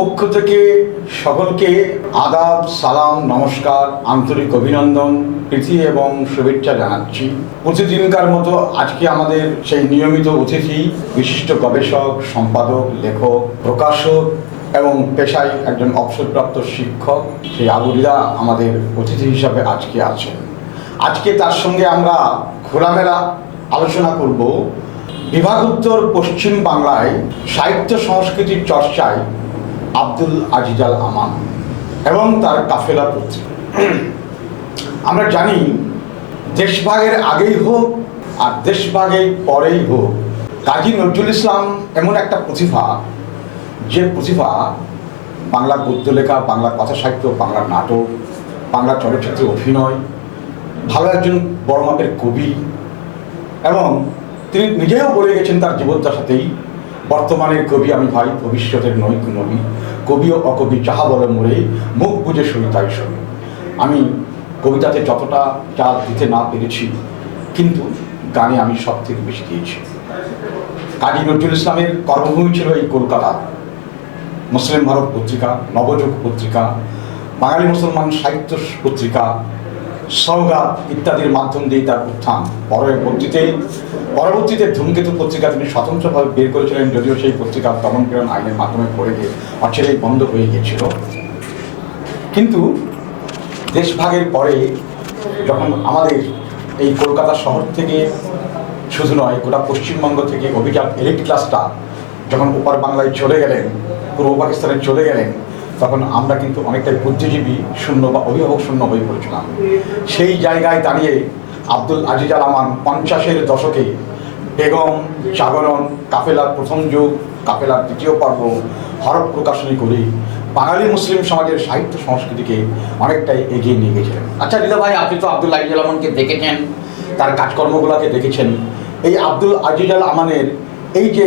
পক্ষ থেকে সকলকে আদাব, সালাম, নমস্কার, আন্তরিক অভিনন্দন, প্রীতি এবং শুভেচ্ছা জানাচ্ছি। প্রতিদিনকার মতো আজকে আমাদের সেই নিয়মিত অতিথি, বিশিষ্ট গবেষক, সম্পাদক, লেখক, প্রকাশক এবং পেশায় একজন অবসরপ্রাপ্ত শিক্ষক, সেই আবুরিদা আমাদের অতিথি হিসাবে আজকে আছেন। আজকে তার সঙ্গে আমরা খোলামেলা আলোচনা করব। বিভাগোত্তর পশ্চিম বাংলায় সাহিত্য সংস্কৃতির চর্চায় আব্দুল আজিজাল আমান এবং তার কাফেলা পত্রিকা আমরা জানি দেশভাগের আগেই হোক আর দেশভাগের পরেই হোক। কাজী নজরুল ইসলাম এমন একটা প্রতিভা, যে প্রতিভা বাংলা গদ্য লেখা বাংলা কথা সাহিত্য বাংলা নাটক, বাংলা চলচ্চিত্রে অভিনয়, ভালো একজন বড় মাপের কবি এবং তিনি নিজেও বলে গেছেন তার জীবদ্দশাতেই, বর্তমানের কবি আমি ভাই, ভবিষ্যতের নৈক নবী। কবি ও অকবি যাহা বলে মোড়ে মুখ বুঝে শুনি তাই শুনি। আমি কবিতাতে যতটা যা দিতে না পেরেছি, কিন্তু গানে আমি সব থেকে বেশি দিয়েছি। কাজী নজরুল ইসলামের কর্মভূমি ছিল এই কলকাতা। মুসলিম ভারত পত্রিকা, নবযুগ পত্রিকা, বাঙালি মুসলমান সাহিত্য পত্রিকা সৌগাত ইত্যাদির মাধ্যম দিয়ে তার উত্থান। পরবর্তীতে পরবর্তীতে ধূমকেতু পত্রিকা তিনি স্বতন্ত্রভাবে বের করেছিলেন, যদিও সেই পত্রিকা দমনপীড়ন আইনের মাধ্যমে পড়ে গিয়ে অচেরেই বন্ধ হয়ে গিয়েছিল। কিন্তু দেশভাগের পরে যখন আমাদের এই কলকাতা শহর থেকে শুধু নয়, গোটা পশ্চিমবঙ্গ থেকে অভিযান এলিট ক্লাসটা যখন ওপার বাংলায় চলে গেলেন, পূর্ব পাকিস্তানে চলে গেলেন তখন আমরা কিন্তু অনেকটাই বুদ্ধিজীবী শূন্য বা অভিভাবক শূন্য হয়ে পড়েছিলাম। সেই জায়গায় দাঁড়িয়ে আব্দুল আজিজ আল আমান পঞ্চাশের দশকে বেগম, জাগরণ, কাফেলার প্রথম যুগ, কাফেলার দ্বিতীয় পর্ব, হরফ প্রকাশনী করে বাঙালি মুসলিম সমাজের সাহিত্য সংস্কৃতিকে অনেকটাই এগিয়ে নিয়ে গেছিলেন। আচ্ছা রিদা ভাই, আপনি তো আব্দুল আজিজ আল আমানকে দেখেছেন, তার কাজকর্মগুলোকে দেখেছেন। এই আব্দুল আজিজ আল আমানের এই যে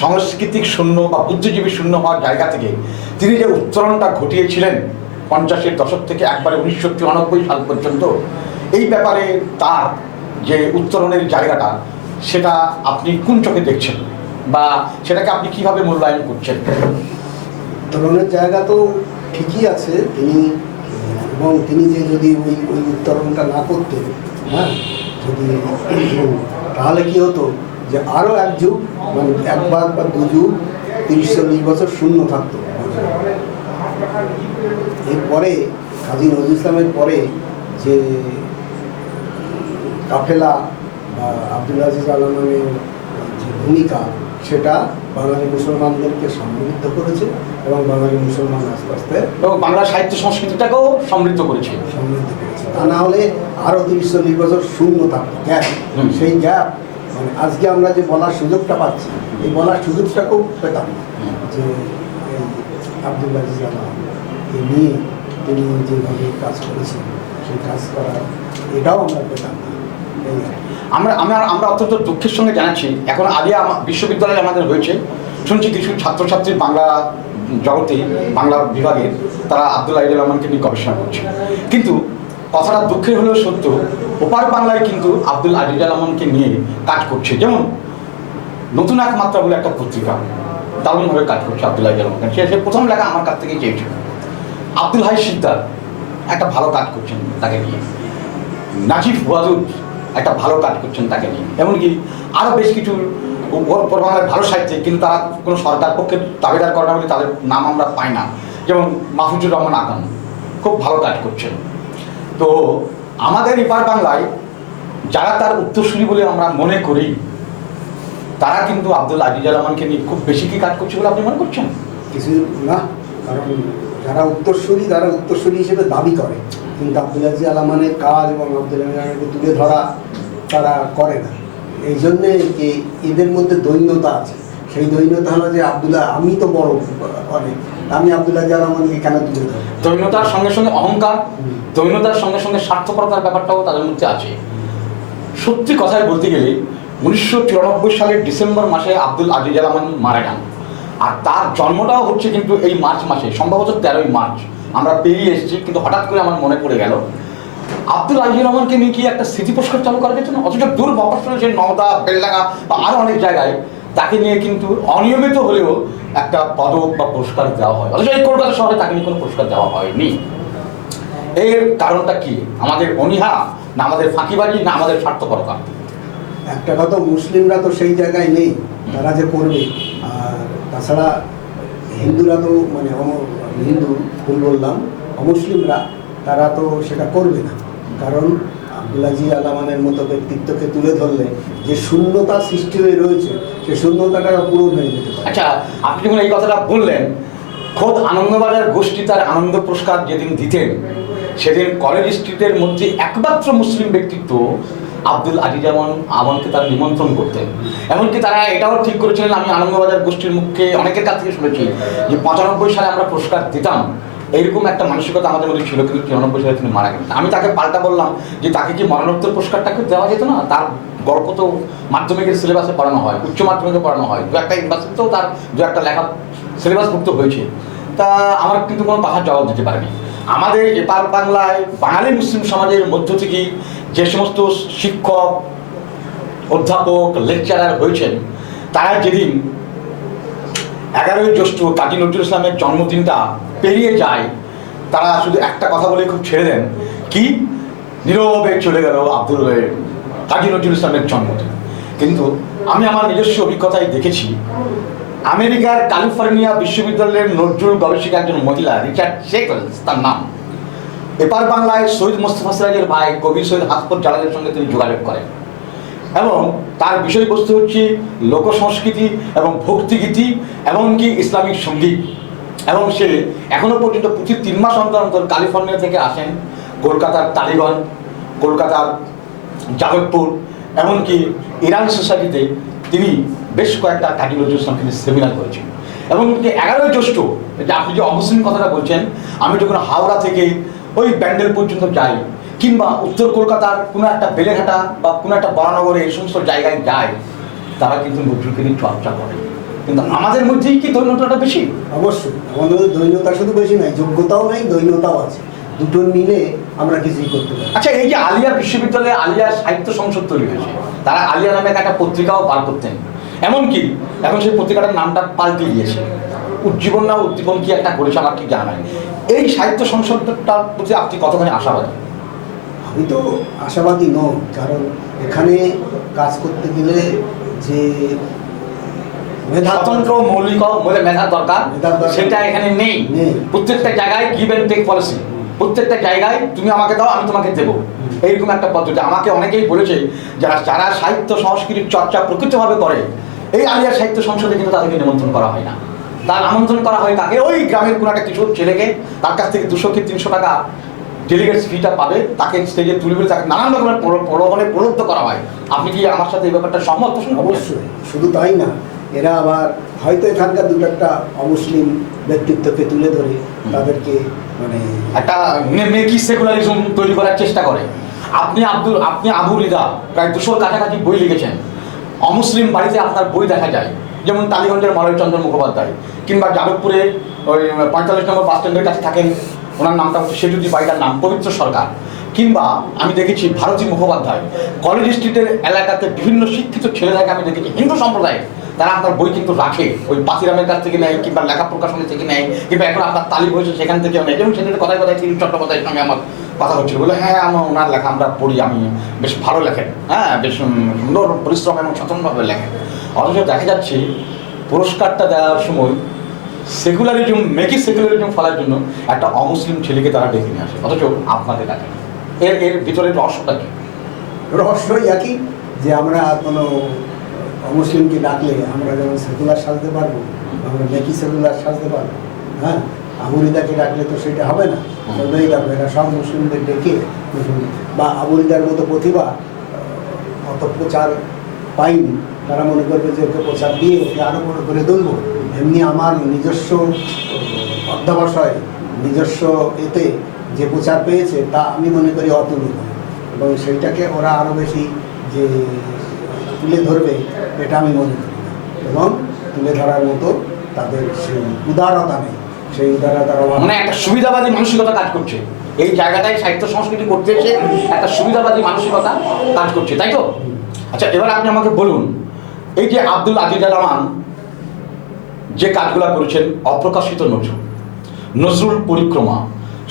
সাংস্কৃতিক শূন্য বা বুদ্ধিজীবী শূন্য হওয়ার জায়গা থেকে তিনি যে উত্তরণটা ঘটিয়েছিলেন পঞ্চাশের দশক থেকে একবারে উনিশশো চুরানব্বই সাল পর্যন্ত, এই ব্যাপারে তার যে উত্তরণের জায়গাটা, সেটা আপনি কোন চোখে দেখছেন? বা সেটাকে আপনি কীভাবে মূল্যায়ন করছেন? উত্তরণের জায়গা তো ঠিকই আছে, তিনি, এবং তিনি যে যদি ওই ওই উত্তরণটা না করতেন হ্যাঁ যদি, তাহলে কি হতো যে আরও এক যুগ মানে একবার বা দু যুগ তিরিশ, চল্লিশ বছর শূন্য থাকতো। এরপরে কাজী নজরুল ইসলামের পরে যে কাফেলা বা আব্দুল আজিজ আলমের যে ভূমিকা সেটা বাঙালি মুসলমানদেরকে সমৃদ্ধ করেছে এবং বাঙালি মুসলমান আস্তে আস্তে এবং বাংলা সাহিত্য সংস্কৃতিটাকেও সমৃদ্ধ করেছে। সমৃদ্ধ করেছে। তা না হলে আরও তিরিশ চল্লিশ বছর শূন্য থাকতো গ্যাপ সেই গ্যাপ মানে আজকে আমরা যে বলার সুযোগটা পাচ্ছি এই বলার সুযোগটাকেও পেতাম। যে আব্দুল আজিজ আলমকে নিয়ে তিনি যেভাবে কাজ করেছেন, সেই কাজ করা, এটাও আমরা পেতাম না আমরা আমরা আমরা অত্যন্ত দুঃখের সঙ্গে জানাচ্ছি, এখন আগে বিশ্ববিদ্যালয়ে আমাদের হয়েছে শুনছি কিছু ছাত্রছাত্রী বাংলা জগতে, বাংলা বিভাগের তারা আব্দুল আহিদুল রহমানকে নিয়ে গবেষণা করছে। কিন্তু কথাটা দুঃখের হলেও সত্য, ওপার বাংলায় কিন্তু আব্দুল আজিজ রহমানকে নিয়ে কাজ করছে। যেমন, নতুন এক মাত্রা বলে একটা পত্রিকা, দারুণভাবে কাজ করছে আব্দুল আহিদ রহমান। সে প্রথম লেখা আমার কাছ থেকেই চেয়েছিল আব্দুল হাই সিদ্দার একটা ভালো কাজ করছেন তাকে নিয়ে। নাজিফ ওয়াদুদ একটা ভালো কাজ করছেন তাকে নিয়ে। এমনকি আরও বেশ কিছু ও- ভালো সাহিত্যিক, কিন্তু তারা কোনো সরকার পক্ষে দাবিদার করে না বলে তাদের নাম আমরা পাই না। যেমন মাহফুজুর রহমান আকান খুব ভালো কাজ করছেন। তো আমাদের এপার বাংলায় যারা তার উত্তরসূরি বলে আমরা মনে করি, তারা কিন্তু আব্দুল আজিজ রহমানকে নিয়ে খুব বেশি কি কাজ করছে বলে আপনি মনে করছেন? কিছু না, কারণ যারা উত্তরসূরি তারা উত্তরসূরি হিসেবে দাবি করে। কিন্তু আব্দুল আজিজ আলামানের কাজ এবং আব্দুল আলমানকে তুলে ধরা তারা করে না। এই জন্যে যে এদের মধ্যে দৈন্যতা আছে? সেই দৈন্যতা হলো যে আব্দুল্লাহ আমি তো বড় অনেক। আমি আব্দুল্লাহ আলামানকে কেন তুলে ধরবো? দৈন্যতার সঙ্গে সঙ্গে অহংকার। দৈন্যতার সঙ্গে সঙ্গে স্বার্থপরতার ব্যাপারটাও তাদের মধ্যে আছে। সত্যি কথায় বলতে গেলে উনিশশো চুরানব্বই সালের ডিসেম্বর মাসে আব্দুল আজিজ রহমান মারা যান। আর তার জন্মটাও হচ্ছে কিন্তু এই মার্চ মাসে, সম্ভবত তেরোই মার্চ। আমরা পেরিয়ে এসেছি, কিন্তু হঠাৎ করে আমার মনে পড়ে গেল, আব্দুল আজিজ রহমানকে নিয়ে কি একটা স্মৃতি পুরস্কার চালু করা যেত না? অথচ দূর মফস্বলে সেই নওদা, বেলডাঙ্গা বা আরও অনেক জায়গায়, তাকে নিয়ে কিন্তু অনিয়মিত হলেও একটা পদক বা পুরস্কার দেওয়া হয়। অথচ এই কলকাতা শহরে তাকে নিয়ে কোনো পুরস্কার দেওয়া হয়নি। এর কারণটা কি? আমাদের অনীহা না আমাদের ফাঁকিবাজি না আমাদের স্বার্থপরতা? একটা কথা, মুসলিমরা তো সেই জায়গায় নেই, তারা যে করবে। তাছাড়া হিন্দুরা তো মানে হিন্দু ভুল বললাম, অমুসলিমরা, তারা তো সেটা করবে না। কারণ আব্দুলাজি আলামানের মতো ব্যক্তিত্বকে তুলে ধরলে যে শূন্যতা সৃষ্টি হয়ে রয়েছে, সে শূন্যতাটা পূরণ হয়ে যেতে আচ্ছা আপনি যখন এই কথাটা বললেন, খোদ আনন্দবাজার গোষ্ঠী তার আনন্দ পুরস্কার যেদিন দিতেন, সেদিন কলেজ স্ট্রিটের মধ্যে একমাত্র মুসলিম ব্যক্তিত্ব আব্দুল আজিজ আমন আমনকে তারা নিমন্ত্রণ করতেন। এমনকি তারা এটাও ঠিক করেছিলেন, আমি আনন্দবাজার গোষ্ঠীর মুখে অনেকের কাছ থেকে শুনেছি, যে পঁচানব্বই সালে আমরা পুরস্কার দিতাম। এইরকম একটা মানসিকতা আমাদের মধ্যে ছিল, কিন্তু চুরানব্বই সালে তিনি মারা গেলেন। আমি তাকে পাল্টা বললাম যে, তাকে কি মরণোত্তর পুরস্কারটাকে দেওয়া যেত না? তার গল্প তো মাধ্যমিকের সিলেবাসে পড়ানো হয়, উচ্চ মাধ্যমিকে পড়ানো হয়। দু একটা ইউনিভার্সিটিতেও তার দু একটা লেখা সিলেবাসভুক্ত হয়েছে। তা আমার কিন্তু কোনো কথার জবাব দিতে পারেনি। আমাদের এপার বাংলায় বাঙালি মুসলিম সমাজের মধ্য থেকে যে সমস্ত শিক্ষক, অধ্যাপক লেকচারার হয়েছেন, তারা যেদিন এগারোই জ্যৈষ্ঠ কাজী নজরুল ইসলামের জন্মদিনটা পেরিয়ে যায়, তারা শুধু একটা কথা বলে খুব ছেড়ে দেন, কি? নীরবে চলে গেল আব্দুল কাজী নজরুল ইসলামের জন্মদিন। কিন্তু আমি আমার নিজস্ব অভিজ্ঞতায় দেখেছি, আমেরিকার ক্যালিফোর্নিয়া বিশ্ববিদ্যালয়ের নজরুল গবেষিকা একজন মহিলা, রিচার্ড শেকলস, তার নাম। এপার বাংলায় শহীদ মোস্তফা সিরাজের ভাই কবি শহীদ হাসপত জালালের সঙ্গে তিনি যোগাযোগ করেন। এবং তার বিষয়বস্তু হচ্ছে লোক সংস্কৃতি এবং ভক্তিগীতি, এমনকি ইসলামিক সংগীত। এবং সে এখনও পর্যন্ত প্রতি তিন মাস অন্তর অন্তর ক্যালিফোর্নিয়া থেকে আসেন। কলকাতার টালিগঞ্জ কলকাতার যাদবপুর, এমনকি ইরান সোসাইটিতে তিনি বেশ কয়েকটা ইসলাম তিনি সেমিনার করেছেন। এবং এগারোই জ্যৈষ্ঠ যে আপনি যে অমুসলিম কথাটা বলছেন, আমি যখন হাওড়া থেকে ওই ব্যান্ডেল পর্যন্ত যাই। কিংবা উত্তর কলকাতার কোনো একটা বেলেঘাটা বা কোনো একটা বরানগরে এই সমস্ত জায়গায় যায় তারা কিন্তু নজরুলকে নিয়ে চর্চা করে। কিন্তু আমাদের মধ্যেই কি দৈন্যতাটা বেশি? অবশ্যই। আমাদের দৈন্যতা শুধু বেশি নাই যোগ্যতাও নাই দৈন্যতাও আছে। দুটো মিলে আমরা কিছুই করতে পারি আচ্ছা এই যে আলিয়া বিশ্ববিদ্যালয়ে আলিয়া সাহিত্য সংসদ তৈরি হয়েছে তারা আলিয়া নামে একটা পত্রিকাও বার করতেন। এমনকি এখন সেই পত্রিকাটার নামটা পাল্টে দিয়েছে। উজ্জীবন না উদ্দীপন কি একটা করেছে আমার কি জানা নাই। এই সাহিত্য সংসদটার প্রতি আপনি কতখানি আশাবাদী? আমি তো আশাবাদী নই কারণ এখানে কাজ করতে গেলে যে মেধা স্বতন্ত্র মৌলিক মেধার দরকার সেটা এখানে নেই। নেই। প্রত্যেকটা জায়গায় গিভ অ্যান্ড টেক পলিসি প্রত্যেকটা জায়গায় তুমি আমাকে দাও আমি তোমাকে দেবো। এইরকম একটা পদ্ধতি। আমাকে অনেকেই বলেছে যারা যারা সাহিত্য সংস্কৃতির চর্চা প্রকৃতভাবে করে এই আলিয়ার সাহিত্য সংসদে কিন্তু তাদেরকে নিমন্ত্রণ করা হয় না। তার আমন্ত্রণ করা হয় তাকে। ওই গ্রামের কোনো একটা কিশোর ছেলেকে তার কাছ থেকে দুশো কি তিনশো টাকা ডেলিগেটস ফিটা পাবে। তাকে স্টেজে তুলবে তাকে নানান রকমের প্রলো- প্রলোভনে প্রলুব্ধ করা হয়। আপনি কি আমার সাথে এই ব্যাপারটা সহমত? অবশ্যই শুধু তাই না এরা আবার হয়তো এখানকার দুটো একটা অমুসলিম ব্যক্তিত্বকে তুলে ধরে তাদেরকে মানে একটা মেকি সেকুলারিজম তৈরি করার চেষ্টা করে। আপনি আব্দুল আপনি আবু রিদা প্রায় দুশোর কাছাকাছি বই লিখেছেন। অমুসলিম বাড়িতে আপনার বই দেখা যায়। যেমন টালিগঞ্জের মলয়চন্দ্র মুখোপাধ্যায়, কিংবা যাদবপুরে ওই পঁয়তাল্লিশ নম্বর বাস স্ট্যান্ডের কাছে থাকেন, ওনার নামটা হচ্ছে সেজুদি বাড়িটার নাম পবিত্র সরকার। কিংবা আমি দেখেছি ভারতী মুখোপাধ্যায় কলেজ স্ট্রিটের এলাকাতে বিভিন্ন শিক্ষিত ছেলেদেরকে আমি দেখেছি, হিন্দু সম্প্রদায় তারা আপনার বই কিন্তু রাখে, ওই পাতিরামের কাছ থেকে নেয়, কিংবা লেখা প্রকাশনী থেকে নেয়, কিংবা এখন আপনার তালিম হয়েছে সেখান থেকে নেয়। যেমন সেদিন কথায় কথায় তিনি চট্টোপাধ্যায়ের সঙ্গে আমার কথা হচ্ছিল। বলে হ্যাঁ আমার ওনার লেখা আমরা পড়ি, আমি বেশ ভালো লেখেন। হ্যাঁ বেশ সুন্দর পরিশ্রম এবং স্বতন্ত্রভাবে লেখেন। অথচ দেখা যাচ্ছে পুরস্কারটা দেওয়ার সময় সেকুলারিজম মেকি সেকুলারিজম ফলার জন্য একটা অমুসলিম ছেলেকে তারা ডেকে নিয়ে আসে অথচ আপনাদের ডাকে এর এর ভিতরে রহস্যটা কি? রহস্যই একই যে আমরা কোনো অমুসলিমকে ডাকলে আমরা যেমন সেকুলার সাজতে পারব আমরা মেকি সেকুলার সাজতে পারব হ্যাঁ? আবুরিদাকে ডাকলে তো সেটা হবে না। তবেই ডাকবে এরা সব মুসলিমদের ডেকে মুসলিম- বা আবুরিদার মতো প্রতিভা অত প্রচার পাইনি, তারা মনে করবে যে ওকে প্রচার দিয়ে ওকে আরও বড় করে তুলবো। এমনি আমার নিজস্ব অধ্যাবসায়, নিজস্ব এতে যে প্রচার পেয়েছে, তা আমি মনে করি অতুলনীয়। এবং সেইটাকে ওরা আরও বেশি যে তুলে ধরবে, এটা আমি মনে করি এবং তুলে ধরার মতো তাদের সেই উদারতা নেই। সেই উদারতার অভাব মানে একটা সুবিধাবাদী মানসিকতা কাজ করছে। এই জায়গাটায় সাহিত্য সংস্কৃতি করতে এসে একটা সুবিধাবাদী মানসিকতা কাজ করছে, তাই তো? আচ্ছা এবার আপনি আমাকে বলুন, এই যে আব্দুল আজিজ রহমান যে কাজগুলো করেছেন, অপ্রকাশিত নজরুল নজরুল পরিক্রমা,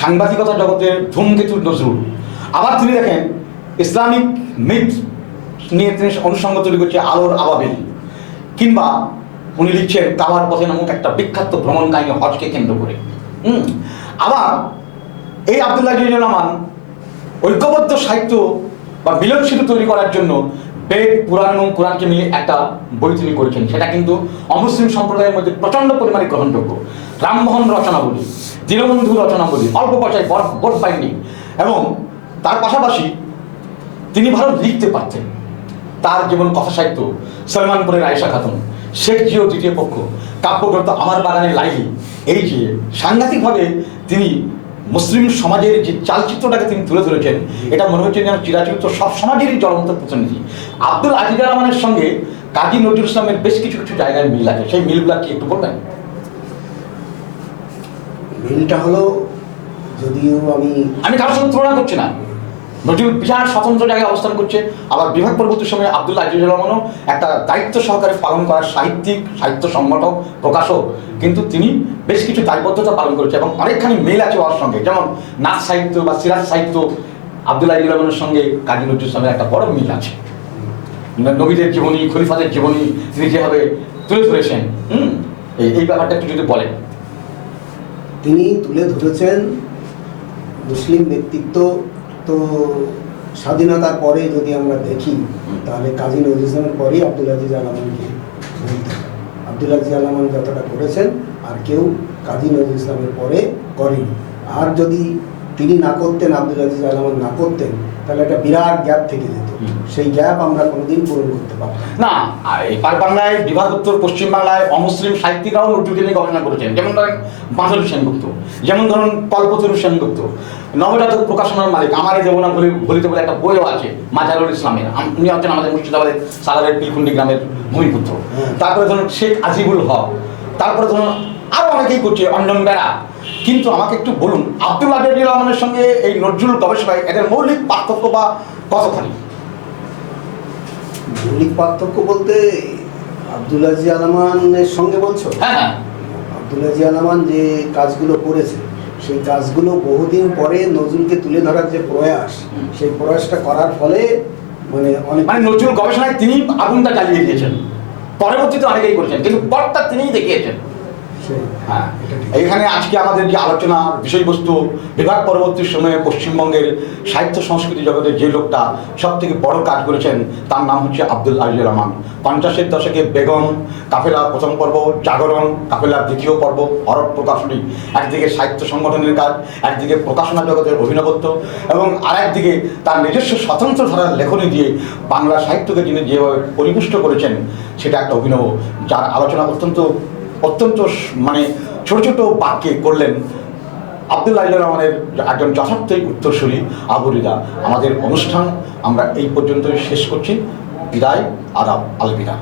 সাংবাদিকতা জগতের ধূমকেতুর নজরুল, আবার তিনি দেখেন, ইসলামিক মিথ নিয়ে তিনি অনুষঙ্গ তৈরি করছে আলোর আবাবিল, কিংবা উনি লিখছেন কাবার পথে নামক একটা বিখ্যাত ভ্রমণ কাহিনী হজকে কেন্দ্র করে। হুম, আবার এই আবদুল্লাহ রহমান ঐক্যবদ্ধ সাহিত্য বা মিলন সেতু তৈরি করার জন্য বেদ, পুরাণ এবং কোরআনকে নিয়ে একটা বই তিনি করেছেন। সেটা কিন্তু অমুসলিম সম্প্রদায়ের মধ্যে প্রচণ্ড পরিমাণে গ্রহণযোগ্য। রামমোহন রচনাবলী, দীনবন্ধু রচনাবলী, অল্প পর্যায়ে পয়সায় বোর্ড বাইন্ডিং এবং তার পাশাপাশি তিনি ভালো লিখতে পারতেন তার যেমন কথা সাহিত্য, সলমানপুরের আয়েশা খাতুন, শেখ জিও দ্বিতীয় পক্ষ, কাব্যগ্রন্থ আমার বাগানের লাইলি, এই যে সাংঘাতিকভাবে তিনি মুসলিম সমাজের যে চালচিত্রটাকে তিনি তুলে ধরেছেন এটা মনে হচ্ছে যেন চিরাচরিত সব সমাজেরই জ্বলন্ত প্রতিনিধি। আব্দুল আজিজ রহমানের সঙ্গে কাজী নজরুল ইসলামের বেশ কিছু কিছু জায়গায় মিল আছে। সেই মিলগুলা কি একটু বলবেন? মিলটা হলো যদিও আমি আমি কারোর সঙ্গে তুলনা করছি না। নজরুল বিরাট স্বতন্ত্র জায়গায় অবস্থান করছে। আবার বিভাগ পরবর্তী সময়ে আব্দুল্লাহ আজিজুর রহমানও একটা দায়িত্ব সহকারে পালন করার সাহিত্যিক, সাহিত্য সংগঠক প্রকাশক। কিন্তু তিনি বেশ কিছু দায়বদ্ধতা পালন করেছে এবং অনেকখানি মিল আছে ওর সঙ্গে। যেমন নাচ সাহিত্য বা সিরাজ সাহিত্য, আব্দুল্লাহ আজিজুর রহমানের সঙ্গে কাজী নজরুল ইসলামের একটা বড় মিল আছে। নবীদের জীবনী, খলিফাদের জীবনী, তিনি যেভাবে তুলে ধরেছেন, হুম? এই ব্যাপারটা একটু যদি বলেন। তিনি তুলে ধরেছেন মুসলিম ব্যক্তিত্ব তো স্বাধীনতার পরে যদি আমরা দেখি তাহলে কাজী নজরুল ইসলামের পরেই আব্দুল আজিজ আলামানকে বলতে হয়। আব্দুল আজিজ আলামান যতটা করেছেন আর কেউ কাজী নজরুল ইসলামের পরে করেনি। আর যদি তিনি না করতেন আব্দুল আজিজ আলামান না করতেন তাহলে একটা বিরাট গ্যাপ থেকে যেত। সেই গ্যাপ আমরা কোনোদিন পূরণ করতে পারতাম না। এই বাংলায় বিভাগ উত্তর পশ্চিম বাংলায় অমুসলিম সাহিত্যিকরাও নজরুলকে নিয়ে গবেষণা করেছেন। যেমন ধরেন বাঁধল সেনগুপ্ত যেমন ধরুন কল্পতরু সেনগুপ্ত নবজাতক প্রকাশনার মালিক আমারই দেবনা ভুলি ভুলিতে বলে একটা বইও আছে মাজারুল ইসলামের। উনি হচ্ছেন আমাদের মুর্শিদাবাদের সালারের পিলকুন্ডি গ্রামের ভূমিপুত্র। তারপরে ধরুন শেখ আজিবুল হক। তারপরে ধরুন আরও অনেকেই করছে অঞ্জন বেড়া। কিন্তু আমাকে একটু বলুন আব্দুল আজিজ রহমানের সঙ্গে এই নজরুল গবেষণায় এদের মৌলিক পার্থক্য বা কতখানি? মৌলিক পার্থক্য বলতে আব্দুল আজিজ আলামানের সঙ্গে বলছো? হ্যাঁ হ্যাঁ। আব্দুল আজিজ আলামান যে কাজগুলো করেছে সেই কাজগুলো বহুদিন পরে নজরুলকে তুলে ধরার যে প্রয়াস, সেই প্রয়াসটা করার ফলে মানে অনেক মানে নজরুল গবেষণায় তিনি আগুনটা জ্বালিয়ে দিয়েছেন। পরবর্তীতে অনেকেই করেছেন, কিন্তু পরটা তিনিই দেখিয়েছেন। হ্যাঁ। এইখানে আজকে আমাদের যে আলোচনা বিষয়বস্তু বিভাগ পরবর্তী সময়ে পশ্চিমবঙ্গের সাহিত্য সংস্কৃতি জগতের যে লোকটা সব থেকে বড় কাজ করেছেন তার নাম হচ্ছে আব্দুল আজিজুর রহমান। পঞ্চাশের দশকে বেগম কাফেলা প্রথম পর্ব জাগরণ কাফেলার দ্বিতীয় পর্ব হরফ প্রকাশনী একদিকে সাহিত্য সংগঠনের কাজ একদিকে প্রকাশনা জগতের অভিনবত্ব এবং আরেকদিকে তার নিজস্ব স্বতন্ত্র ধারার লেখনী দিয়ে বাংলা সাহিত্যকে যিনি যেভাবে পরিপুষ্ট করেছেন সেটা একটা অভিনব যার আলোচনা অত্যন্ত অত্যন্ত মানে ছোট ছোট বাক্যে করলেন আব্দুল আজিজুর রহমানের একজন যথার্থই উত্তরসূরি আবুরিদা আমাদের অনুষ্ঠান আমরা এই পর্যন্তই শেষ করছি। বিদায়, আদাব, আলবিদা।